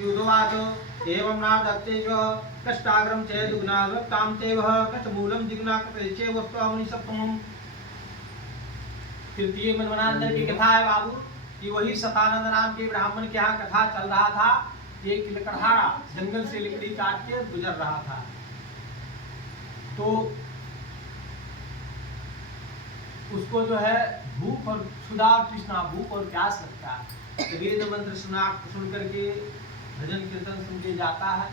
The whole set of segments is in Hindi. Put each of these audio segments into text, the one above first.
श्रीयुतवाच एवं नादत्तेज कष्टाग्रम च दुग्नावक्तां तेव कष्टमूलं जिग्नाकृते च वस्तुमनि सप्तमम्। तृतीय मनमनांतर की कथा है बाबू कि वही सतानंद नाम के ब्राह्मण के यहाँ कथा चल रहा था। एक लकड़हारा जंगल से लकड़ी काट के गुजर रहा था, तो उसको जो है भूख और क्षुधा और तृष्णा, भूख और प्यास लगता है। तो वेद मंत्र सुन करके भजन कीर्तन सुन के जाता है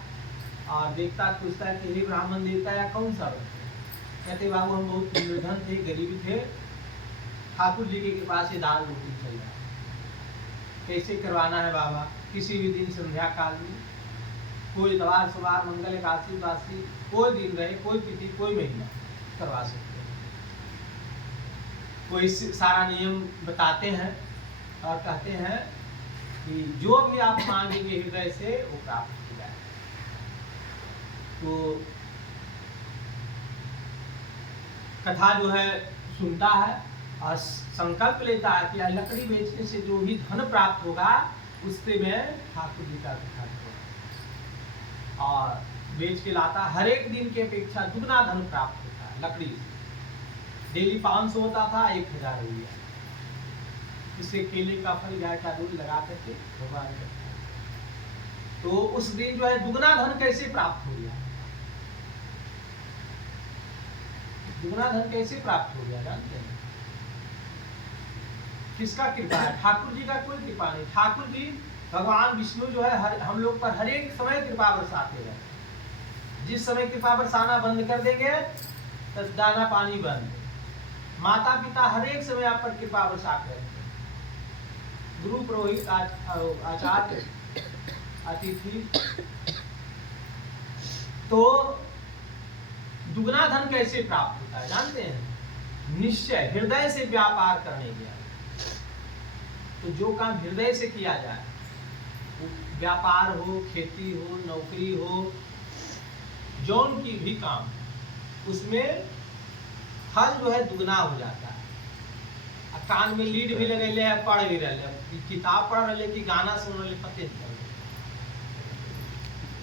और देखता पूछता है कि हे ब्राह्मण देवता या कौन सा बच्चा। कहते बाबू हम बहुत निर्धन थे, गरीब थे, ठाकुर जी की कृपा से दाल रोटी चल रहा है, कैसे करवाना है बाबा। किसी भी दिन संध्या काल में, कोई इतवार सोमवार मंगल एकादशी द्वादशी, कोई दिन रहे, कोई तिथि, कोई महीना करवा सकते हैं। कोई सारा नियम बताते हैं और कहते हैं कि जो भी आप मांगेंगे हृदय से वो प्राप्त हो जाए। तो कथा जो है सुनता है और संकल्प लेता है कि लकड़ी बेचने से जो भी धन प्राप्त होगा उससे मैं ठाकुर जी का कथा करूंगा। और बेच के लाता, हर एक दिन की अपेक्षा दुगना धन प्राप्त होता है लकड़ी से। डेली 500 होता था, 1000 हो गया। इससे केले का फल, गाय का दूध लगा करके भगवान करता है। तो उस दिन जो है दुगना धन कैसे प्राप्त हो गया, दुगना धन कैसे प्राप्त हो गया जानते हैं? किसका कृपा है? ठाकुर जी का कोई कृपा नहीं। ठाकुर जी भगवान विष्णु जो है हम लोग पर हर एक समय कृपा बरसाते हैं। जिस समय कृपा बरसाना बंद कर देंगे तो दाना पानी बंद। माता पिता हर एक समय आप पर कृपा बरसाते हैं। गुरु पुरोहित आचार्य अतिथि। तो दुगना धन कैसे प्राप्त होता है जानते हैं? निश्चय हृदय से व्यापार करने गया। तो जो काम हृदय से किया जाए, व्यापार हो, खेती हो, नौकरी हो, जौन की भी काम, उसमें फल जो है दुगना हो जाता है। कान में लीड भी लगे ले, पढ़ भी रहे, किताब पढ़ रहे कि गाना सुन रहे, पते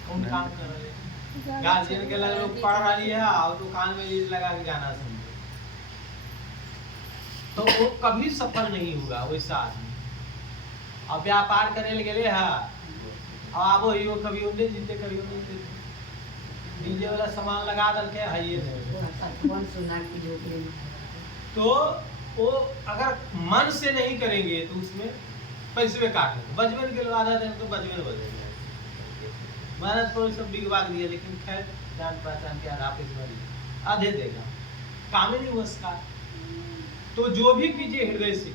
कौन काम कर रहे। गार्जियन के लगे लोग पढ़ रही है और तो कान में लीड लगा के गाना सुन रहे, तो वो कभी सफल नहीं होगा वैसा आदमी। अब व्यापार करने लगे ले है, अब वो ही वो कभी उन्हें जीते, कभी उन्हें जीते। डीजे वाला सामान लगा दल के है ये तो वो अगर मन से नहीं करेंगे तो उसमें पैसे में काटेंगे। बजबन के लोग आधा दिन तो बजबन बजेंगे, महाराज को सब बिग बाग दिया, लेकिन खैर जान पहचान के आधे देगा, काम ही नहीं उसका। तो जो भी कीजिए हृदय से,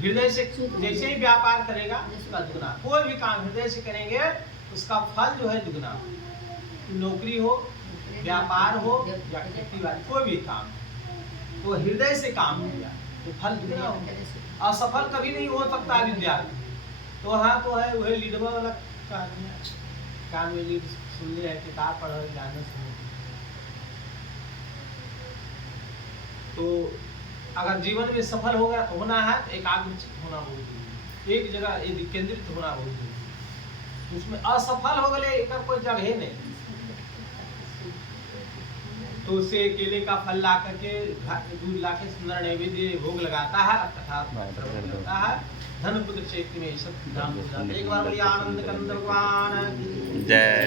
हृदय से जैसे ही व्यापार करेगा उसका दुगना। कोई भी काम हृदय से करेंगे उसका फल जो है दुगना। नौकरी हो, व्यापार हो या खेती बाड़ी, कोई भी काम तो हृदय से काम किया तो फल दुगना हो। असफल कभी नहीं हो सकता विद्यार्थी। तो हाँ तो है वही लीडवा वाला कान में लीड सुन लिया, किताब पढ़ रहे, गाने सुन। तो अगर जीवन में सफल होना है तो एकाग्रचित होना बहुत जरूरी, एक जगह केंद्रित होना बहुत जरूरी। उसमें असफल हो गए एक कोई जगह नहीं। तो उसे केले का फल ला करके, दूध ला के सुंदर नैवेद्य भोग लगाता है, कथा करता है। धन पुत्र चैत्र में सब नाम हो जाते। एक बार बोलिए आनंद कंद भगवान जय।